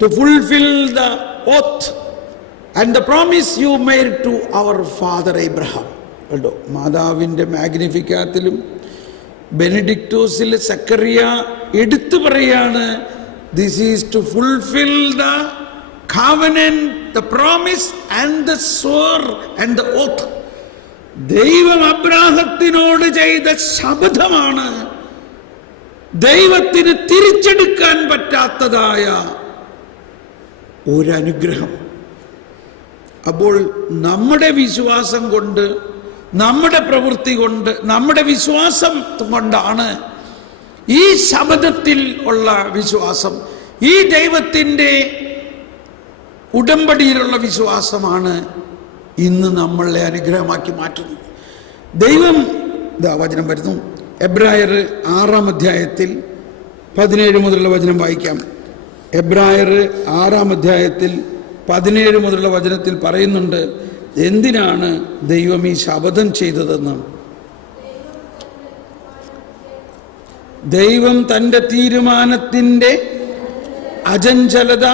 to fulfil the oath and the promise you made to our father Abraham. കണ്ടോ, മാതാവിൻ്റെ മാഗ്നിഫിക്കാത്തിലും ബെനഡിക്റ്റോസിൽ സക്കറിയ എടുത്തു പറയാണ്, this is to fulfil the covenant, the promise and the swear and the oath. ദൈവം അബ്രാഹത്തിനോട് ചെയ്ത ശപഥമാണ് ദൈവത്തിന് തിരിച്ചെടുക്കാൻ പറ്റാത്തതായ ഒരനുഗ്രഹം. അപ്പോൾ നമ്മുടെ വിശ്വാസം കൊണ്ട്, നമ്മുടെ പ്രവൃത്തി കൊണ്ട്, നമ്മുടെ വിശ്വാസം കൊണ്ടാണ് ഈ ശപഥത്തിൽ ഉള്ള വിശ്വാസം, ഈ ദൈവത്തിൻ്റെ ഉടമ്പടിയിലുള്ള വിശ്വാസമാണ് ഇന്ന് നമ്മളെ അനുഗ്രഹമാക്കി മാറ്റുന്നത്. ദൈവം, ഇതാ വചനം വരുന്നു, എബ്രായർ 6-ാം അധ്യായത്തിൽ 17 മുതലുള്ള വചനം വായിക്കാം. എബ്രായർ 6-ാം അധ്യായത്തിൽ 17 മുതലുള്ള വചനത്തിൽ പറയുന്നുണ്ട് എന്തിനാണ് ദൈവം ഈ ശപഥം ചെയ്തതെന്ന്. ദൈവം തൻ്റെ തീരുമാനത്തിൻ്റെ അചഞ്ചലത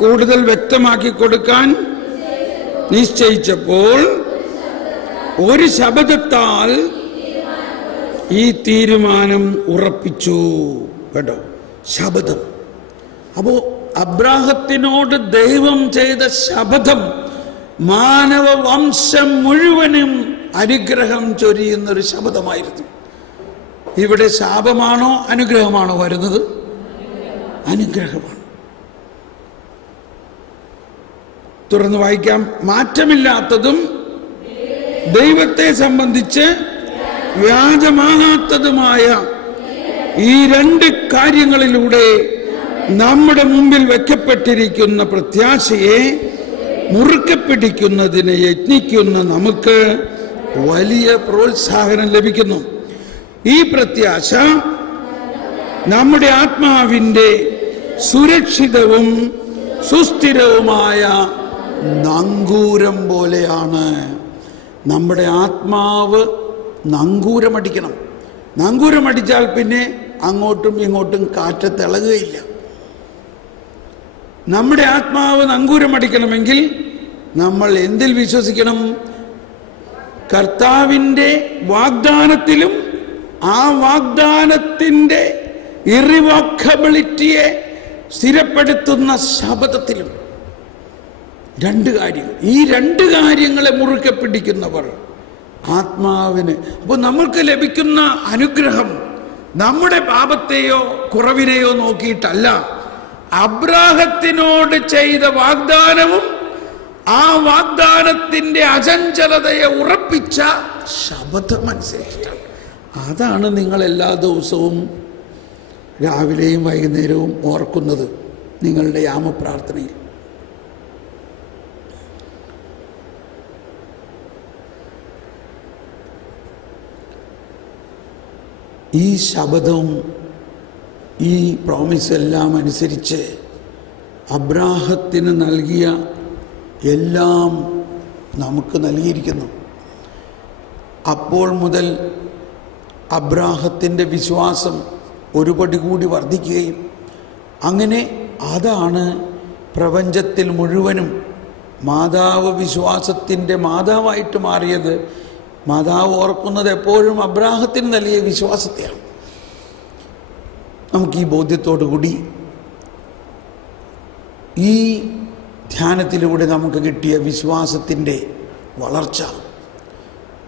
കൂടുതൽ വ്യക്തമാക്കി കൊടുക്കാൻ നിശ്ചയിച്ചപ്പോൾ ഒരു ശബ്ദത്താൽ ഈ തീരുമാനം ഉറപ്പിച്ചു. കേട്ടോ, ശബ്ദം. അപ്പോ അബ്രാഹത്തിനോട് ദൈവം ചെയ്ത ശപഥം മാനവ വംശം മുഴുവനും അനുഗ്രഹം ചൊരിയുന്നൊരു ശപഥമായിരുന്നു. ഇവിടെ ശാപമാണോ അനുഗ്രഹമാണോ വരുന്നത്? അനുഗ്രഹമാണ്. തുറന്ന് വായിക്കാം. മാറ്റമില്ലാത്തതും ദൈവത്തെ സംബന്ധിച്ച് വ്യാജമാകാത്തതുമായ ഈ രണ്ട് കാര്യങ്ങളിലൂടെ നമ്മുടെ മുമ്പിൽ വെക്കപ്പെട്ടിരിക്കുന്ന പ്രത്യാശയെ മുറുക്കെ പിടിക്കുന്നതിന് യത്നിക്കുന്ന നമുക്ക് വലിയ പ്രോത്സാഹനം ലഭിക്കുന്നു. ഈ പ്രത്യാശ നമ്മുടെ ആത്മാവിൻ്റെ സുരക്ഷിതവും സുസ്ഥിരവുമായ നങ്കൂരം പോലെയാണ്. നമ്മുടെ ആത്മാവ് നങ്കൂരമടിക്കണം. നങ്കൂരമടിച്ചാൽ പിന്നെ അങ്ങോട്ടും ഇങ്ങോട്ടും കാറ്റത്തിളകുകയില്ല. നമ്മുടെ ആത്മാവ് നങ്കൂരമടിക്കണമെങ്കിൽ നമ്മൾ എന്തിൽ വിശ്വസിക്കണം? കർത്താവിൻ്റെ വാഗ്ദാനത്തിലും ആ വാഗ്ദാനത്തിൻ്റെ ഇറിവോക്കബിലിറ്റിയെ സ്ഥിരപ്പെടുത്തുന്ന ശബ്ദത്തിലും. രണ്ട് കാര്യങ്ങൾ. ഈ രണ്ട് കാര്യങ്ങളെ മുറുക്കെ പിടിക്കുന്നവർ ആത്മാവിന്. അപ്പോൾ നമുക്ക് ലഭിക്കുന്ന അനുഗ്രഹം നമ്മുടെ പാപത്തെയോ കുറവിനെയോ നോക്കിയിട്ടല്ല, അബ്രാഹത്തിനോട് ചെയ്ത വാഗ്ദാനവും ആ വാഗ്ദാനത്തിന്റെ അചഞ്ചലതയെ ഉറപ്പിച്ച ശബ്ദമനുസരിച്ചിട്ടാണ്. അതാണ് നിങ്ങൾ എല്ലാ ദിവസവും രാവിലെയും വൈകുന്നേരവും ഓർക്കുന്നത് നിങ്ങളുടെ യാമപ്രാർത്ഥനയിൽ. ഈ ശബ്ദവും ഈ പ്രോമിസ് എല്ലാം അനുസരിച്ച് അബ്രാഹത്തിന് നൽകിയ എല്ലാം നമുക്ക് നൽകിയിരിക്കുന്നു. അപ്പോൾ മുതൽ അബ്രാഹത്തിൻ്റെ വിശ്വാസം ഒരുപടി കൂടി വർദ്ധിക്കുകയും അങ്ങനെ അതാണ് പ്രപഞ്ചത്തിൽ മുഴുവനും മാതാവ് വിശ്വാസത്തിൻ്റെ മാതാവായിട്ട് മാറിയത്. മാതാവ് ഓർക്കുന്നത് എപ്പോഴും അബ്രാഹത്തിന് നൽകിയ വിശ്വാസത്തെയാണ്. നമുക്ക് ഈ ബോധ്യത്തോടു കൂടി ഈ ധ്യാനത്തിലൂടെ നമുക്ക് കിട്ടിയ വിശ്വാസത്തിൻ്റെ വളർച്ച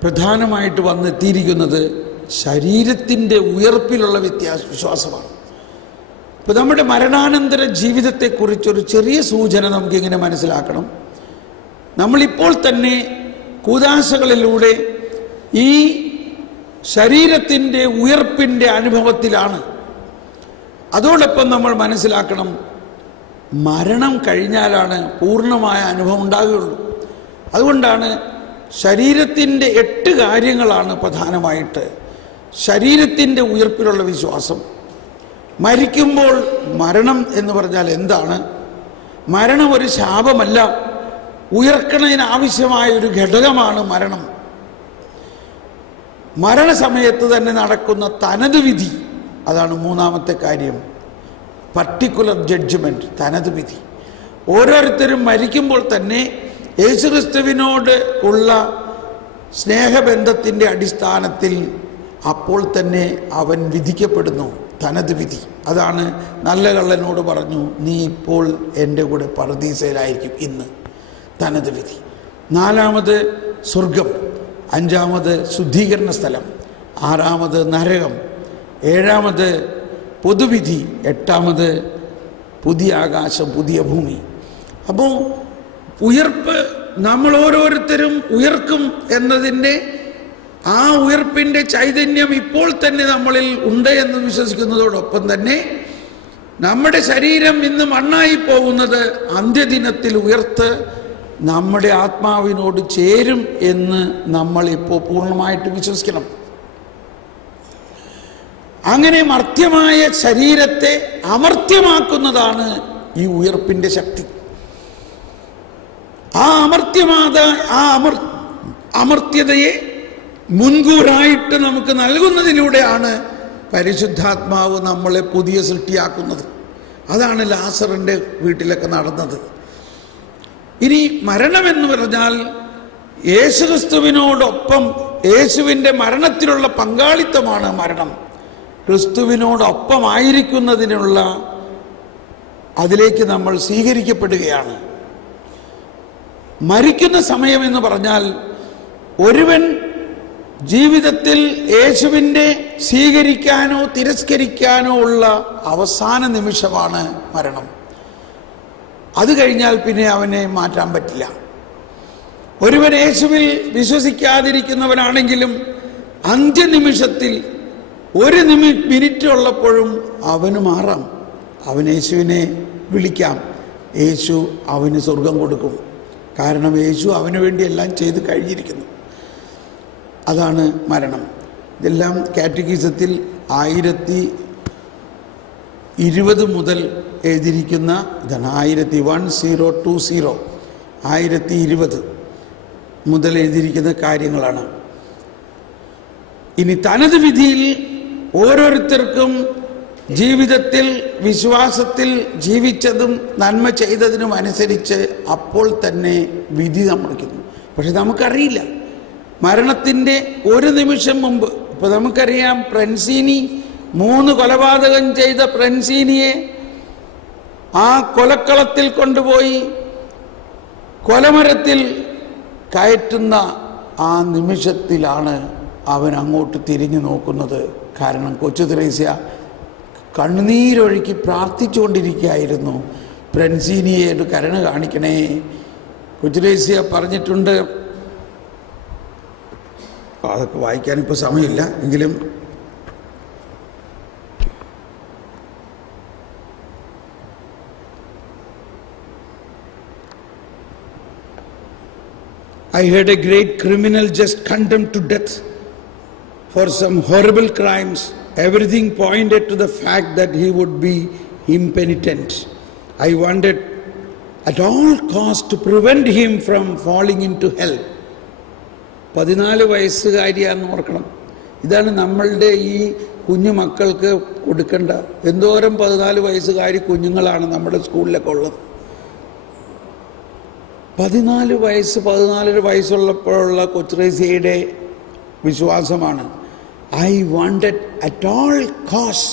പ്രധാനമായിട്ട് വന്നെത്തിയിരിക്കുന്നത് ശരീരത്തിൻ്റെ ഉയർപ്പിലുള്ള വിശ്വാസമാണ്. ഇപ്പോൾ നമ്മുടെ മരണാനന്തര ജീവിതത്തെക്കുറിച്ചൊരു ചെറിയ സൂചന നമുക്കിങ്ങനെ മനസ്സിലാക്കണം. നമ്മളിപ്പോൾ തന്നെ കൂദാശകളിലൂടെ ഈ ശരീരത്തിൻ്റെ ഉയർപ്പിൻ്റെ അനുഭവത്തിലാണ്. അതോടൊപ്പം നമ്മൾ മനസ്സിലാക്കണം, മരണം കഴിഞ്ഞാലാണ് പൂർണ്ണമായ അനുഭവം ഉണ്ടാകുകയുള്ളൂ. അതുകൊണ്ടാണ് ശരീരത്തിൻ്റെ 8 കാര്യങ്ങളാണ് പ്രധാനമായിട്ട്. ശരീരത്തിൻ്റെ ഉയർപ്പിലുള്ള വിശ്വാസം. മരിക്കുമ്പോൾ മരണം എന്ന് പറഞ്ഞാൽ എന്താണ്? മരണം ഒരു ശാപമല്ല, ഉയർക്കണതിനാവശ്യമായ ഒരു ഘടകമാണ് മരണം. മരണസമയത്ത് തന്നെ നടക്കുന്ന തനത് വിധി, അതാണ് മൂന്നാമത്തെ കാര്യം. പർട്ടിക്കുലർ ജഡ്ജ്മെൻറ്റ്, തനത് വിധി. ഓരോരുത്തരും മരിക്കുമ്പോൾ തന്നെ യേശുക്രിസ്തുവിനോട് ഉള്ള സ്നേഹബന്ധത്തിൻ്റെ അടിസ്ഥാനത്തിൽ അപ്പോൾ തന്നെ അവൻ വിധിക്കപ്പെടുന്നു. തനത് വിധി. അതാണ് നല്ല കള്ളനോട് പറഞ്ഞു, നീ ഇപ്പോൾ എൻ്റെ കൂടെ പറുദീസയിലായിരിക്കും ഇന്ന്. തനത് വിധി. 4ാമത് സ്വർഗം, 5ാമത് ശുദ്ധീകരണ സ്ഥലം, 6ാമത് നരകം, 7ാമത് പൊതുവിധി, 8ാമത് പുതിയ ആകാശം, പുതിയ ഭൂമി. അപ്പോൾ ഉയർപ്പ് നമ്മൾ ഓരോരുത്തരും ഉയർക്കും എന്നതിൻ്റെ ആ ഉയർപ്പിൻ്റെ ചൈതന്യം ഇപ്പോൾ തന്നെ നമ്മളിൽ ഉണ്ട് എന്ന് വിശ്വസിക്കുന്നതോടൊപ്പം തന്നെ നമ്മുടെ ശരീരം ഇന്ന് മണ്ണായി പോകുന്നത് അന്ത്യദിനത്തിൽ ഉയർത്ത് നമ്മുടെ ആത്മാവിനോട് ചേരും എന്ന് നമ്മളിപ്പോൾ പൂർണ്ണമായിട്ട് വിശ്വസിക്കണം. അങ്ങനെ മർത്യമായ ശരീരത്തെ അമർത്യമാക്കുന്നതാണ് ഈ ഉയർപ്പിൻ്റെ ശക്തി. ആ അമർത്യതയെ മുൻകൂറായിട്ട് നമുക്ക് നൽകുന്നതിലൂടെയാണ് പരിശുദ്ധാത്മാവ് നമ്മളെ പുതിയ സൃഷ്ടിയാക്കുന്നത്. അതാണ് ലാസറിൻ്റെ വീട്ടിലൊക്കെ നടന്നത്. ഇനി മരണമെന്ന് പറഞ്ഞാൽ യേശുക്രിസ്തുവിനോടൊപ്പം യേശുവിൻ്റെ മരണത്തിലുള്ള പങ്കാളിത്തമാണ് മരണം. ക്രിസ്തുവിനോടൊപ്പമായിരിക്കുന്നതിനുള്ള അതിലേക്ക് നമ്മൾ സ്വീകരിക്കപ്പെടുകയാണ്. മരിക്കുന്ന സമയമെന്ന് പറഞ്ഞാൽ ഒരുവൻ ജീവിതത്തിൽ യേശുവിൻ്റെ സ്വീകരിക്കാനോ തിരസ്കരിക്കാനോ ഉള്ള അവസാന നിമിഷമാണ് മരണം. അത് കഴിഞ്ഞാൽ പിന്നെ അവനെ മാറ്റാൻ പറ്റില്ല. ഒരുവൻ യേശുവിൽ വിശ്വസിക്കാതിരിക്കുന്നവനാണെങ്കിലും അന്ത്യനിമിഷത്തിൽ ഒരു മിനിറ്റ് ഉള്ളപ്പോഴും അവന് മാറാം. അവൻ യേശുവിനെ വിളിക്കാം. യേശു അവന് സ്വർഗം കൊടുക്കും. കാരണം യേശു അവന് വേണ്ടി എല്ലാം ചെയ്ത് കഴിഞ്ഞിരിക്കുന്നു. അതാണ് മരണം. ഇതെല്ലാം കാറ്റഗിസത്തിൽ 1020 മുതൽ എഴുതിയിരിക്കുന്ന ഇതാണ്. 1020 1020 മുതൽ എഴുതിയിരിക്കുന്ന കാര്യങ്ങളാണ്. ഇനി തനത് വിധിയിൽ ഓരോരുത്തർക്കും ജീവിതത്തിൽ വിശ്വാസത്തിൽ ജീവിച്ചതും നന്മ ചെയ്തതിനും അനുസരിച്ച് അപ്പോൾ തന്നെ വിധി നമ്മളിക്കുന്നു. പക്ഷെ നമുക്കറിയില്ല. മരണത്തിൻ്റെ ഒരു നിമിഷം മുമ്പ് ഇപ്പോൾ നമുക്കറിയാം, ഫ്രൻസീനി 3 കൊലപാതകം ചെയ്ത ഫ്രൻസീനിയെ ആ കൊലക്കളത്തിൽ കൊണ്ടുപോയി കൊലമരത്തിൽ കയറ്റുന്ന ആ നിമിഷത്തിലാണ് അവൻ അങ്ങോട്ട് തിരിഞ്ഞു നോക്കുന്നത്. കാരണം കൊച്ചു ത്രേസ്യ കണ്ണുനീരൊഴുക്കി പ്രാർത്ഥിച്ചുകൊണ്ടിരിക്കുകയായിരുന്നു, ഫ്രൻസീനിയെ കരുണ കാണിക്കണേ. കൊച്ചു ത്രേസ്യ പറഞ്ഞിട്ടുണ്ട്, അതൊക്കെ വായിക്കാനിപ്പോൾ സമയമില്ല എങ്കിലും I heard a great criminal just condemned to death for some horrible crimes. Everything pointed to the fact that he would be impenitent. I wanted at all costs to prevent him from falling into hell. 14 വയസ്സുകാരിയാണെന്ന് ഓർക്കണം. ഇതാണ് നമ്മളുടെ ഈ കുഞ്ഞു മക്കൾക്ക് കൊടുക്കേണ്ട. എന്തോരം 14 വയസ്സുകാരി കുഞ്ഞുങ്ങളാണ് നമ്മുടെ സ്കൂളിലൊക്കെ ഉള്ളത്. 14 വയസ്സുള്ളപ്പോഴുള്ള കൊച്ചുറേസ്യയുടെ വിശ്വാസമാണ്, I wanted at all costs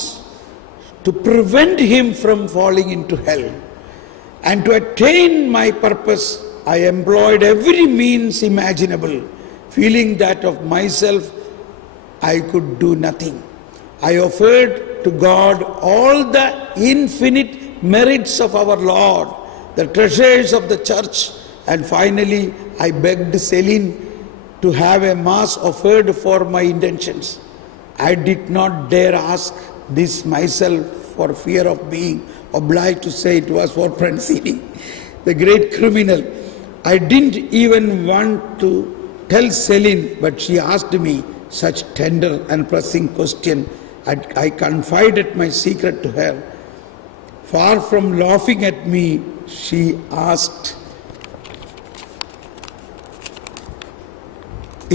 to prevent him from falling into hell. And to attain my purpose, I employed every means imaginable, feeling that of myself I could do nothing. I offered to God all the infinite merits of our Lord, the treasures of the church, and finally I begged Celine to have a mass offered for my intentions. I did not dare ask this myself for fear of being obliged to say it was for Francini, the great criminal. I didn't even want to tell Celine, but she asked me such tender and pressing question. I confided my secret to her. Far from laughing at me, she asked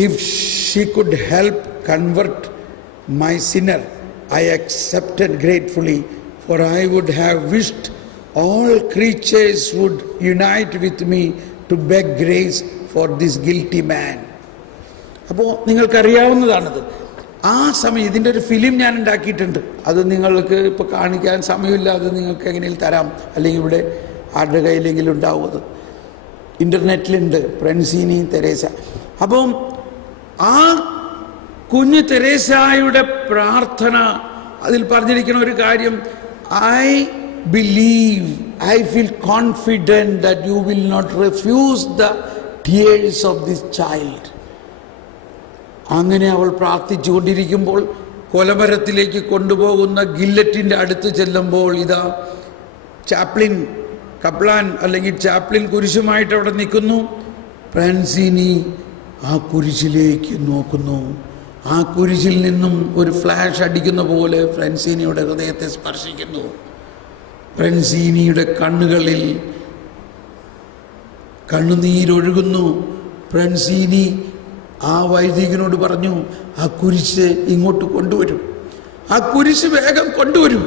if she could help convert my sinner. I accepted gratefully, for I would have wished all creatures would unite with me to beg grace for this guilty man. അപ്പോൾ നിങ്ങൾക്കറിയാവുന്നതാണത്. ആ സമയം ഇതിൻ്റെ ഒരു film ഞാൻ ഉണ്ടാക്കിയിട്ടുണ്ട്. അത് നിങ്ങൾക്ക് ഇപ്പോൾ കാണിക്കാൻ സമയമില്ല. അത് നിങ്ങൾക്ക് എങ്ങനെയും തരാം, അല്ലെങ്കിൽ ഇവിടെ ആരുടെ കയ്യിലെങ്കിലും ഉണ്ടാവും. അത് ഇൻ്റർനെറ്റിലുണ്ട്, ഫ്രൻസീനി തെരേസ. അപ്പം ആ കുഞ്ഞു തെരേസായുടെ പ്രാർത്ഥന, അതിൽ പറഞ്ഞിരിക്കുന്ന ഒരു കാര്യം, I believe, I feel confident that you will not refuse the tears of this child. അങ്ങനെ അവൾ പ്രാർത്ഥിച്ചുകൊണ്ടിരിക്കുമ്പോൾ കൊലമരത്തിലേക്ക് കൊണ്ടുപോകുന്ന ഗില്ലറ്റിൻ്റെ അടുത്ത് ചെല്ലുമ്പോൾ ഇതാ കപ്ലാൻ അല്ലെങ്കിൽ ചാപ്ലിൻ കുരിശുമായിട്ട് അവിടെ നിൽക്കുന്നു. ഫ്രാൻസിനി ആ കുരിശിലേക്ക് നോക്കുന്നു. ആ കുരിശിൽ നിന്നും ഒരു ഫ്ലാഷ് അടിക്കുന്ന പോലെ ഫ്രാൻസിനിയുടെ ഹൃദയത്തെ സ്പർശിക്കുന്നു. ഫ്രാൻസിനിയുടെ കണ്ണുകളിൽ കണ്ണുനീരൊഴുകുന്നു. ഫ്രാൻസിനി ആ വൈദികനോട് പറഞ്ഞു, ആ കുരിശ് ഇങ്ങോട്ട് കൊണ്ടുവരും. ആ കുരിശ് വേഗം കൊണ്ടുവരൂ.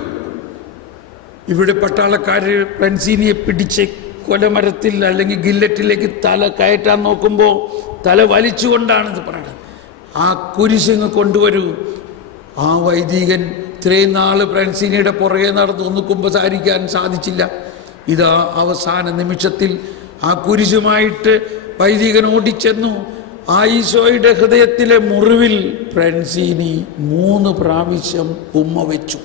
ഇവിടെ പട്ടാളക്കാര് ഫ്രാൻസിനിയെ പിടിച്ച് കൊലമരത്തിൽ അല്ലെങ്കിൽ ഗില്ലറ്റിലേക്ക് തല കയറ്റാൻ നോക്കുമ്പോൾ തല വലിച്ചുകൊണ്ടാണിത് പറയുന്നത്. ആ കുരിശിങ്ങ് കൊണ്ടുവരൂ. ആ വൈദികൻ ഇത്രയും നാള് ഫ്രാൻസിനിയുടെ പുറകെ നടന്ന് ഒന്ന് കുമ്പസാരിക്കാൻ സാധിച്ചില്ല. ഇതാ അവസാന നിമിഷത്തിൽ ആ കുരിശുമായിട്ട് വൈദികൻ ഓടിച്ചെന്നു. ആ ഈശോയുടെ ഹൃദയത്തിലെ മുറിവിൽ ഫ്രാൻസിനി 3 പ്രാവശ്യം ഉമ്മ വെച്ചു.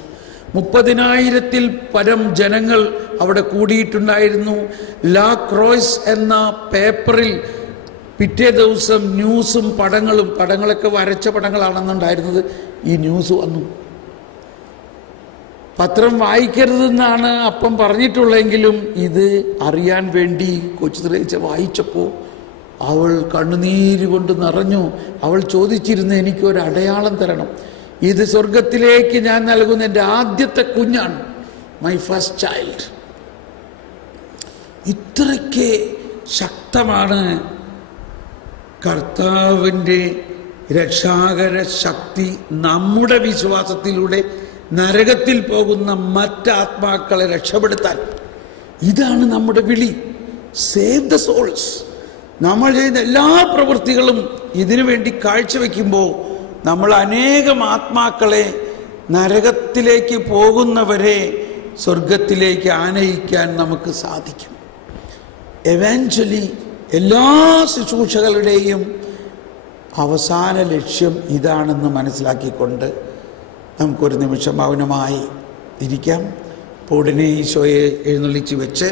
30,000-ൽ പരം ജനങ്ങൾ അവിടെ കൂടിയിട്ടുണ്ടായിരുന്നു. ലാ ക്രോയ്സ് എന്ന പേപ്പറിൽ പിറ്റേ ദിവസം ന്യൂസും പടങ്ങളൊക്കെ വരച്ച പടങ്ങളാണെന്നുണ്ടായിരുന്നത്. ഈ ന്യൂസ് വന്നു. പത്രം വായിക്കരുതെന്നാണ് അപ്പം പറഞ്ഞിട്ടുള്ളെങ്കിലും ഇത് അറിയാൻ വേണ്ടി കൊച്ചു ത്രേസ്യ വായിച്ചപ്പോൾ അവൾ കണ്ണുനീര് കൊണ്ട് നിറഞ്ഞു. അവൾ ചോദിച്ചിരുന്നു, എനിക്കൊരു അടയാളം തരണം. ഇത് സ്വർഗത്തിലേക്ക് ഞാൻ നൽകുന്ന എൻ്റെ ആദ്യത്തെ കുഞ്ഞാണ്, മൈ ഫസ്റ്റ് ചൈൽഡ്. ഇത്രയ്ക്ക് ശക്തമാണ് കർത്താവിൻ്റെ രക്ഷാകര ശക്തി. നമ്മുടെ വിശ്വാസത്തിലൂടെ നരകത്തിൽ പോകുന്ന മറ്റാത്മാക്കളെ രക്ഷപ്പെടുത്താൻ. ഇതാണ് നമ്മുടെ വിളി, സേവ് ദ സോൾസ്. നമ്മൾ ചെയ്യുന്ന എല്ലാ പ്രവൃത്തികളും ഇതിനു വേണ്ടി കാഴ്ചവെക്കുമ്പോൾ നമ്മൾ അനേകം ആത്മാക്കളെ, നരകത്തിലേക്ക് പോകുന്നവരെ സ്വർഗത്തിലേക്ക് ആനയിക്കാൻ നമുക്ക് സാധിക്കും. എവൻച്വലി എല്ലാ ശുശ്രൂഷകളുടെയും അവസാന ലക്ഷ്യം ഇതാണെന്ന് മനസ്സിലാക്കിക്കൊണ്ട് നമുക്കൊരു നിമിഷം മൗനമായി ഇരിക്കാം. അപ്പോൾ ഉടനെ ഈശോയെ എഴുന്നള്ളിച്ച് വെച്ച്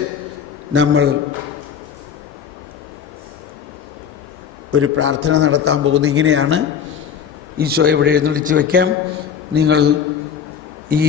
നമ്മൾ ഒരു പ്രാർത്ഥന നടത്താൻ പോകുന്നത് ഇങ്ങനെയാണ്. ഈശോയെ ഇവിടെ എഴുന്നള്ളിച്ച് വയ്ക്കാം. നിങ്ങൾ ഈ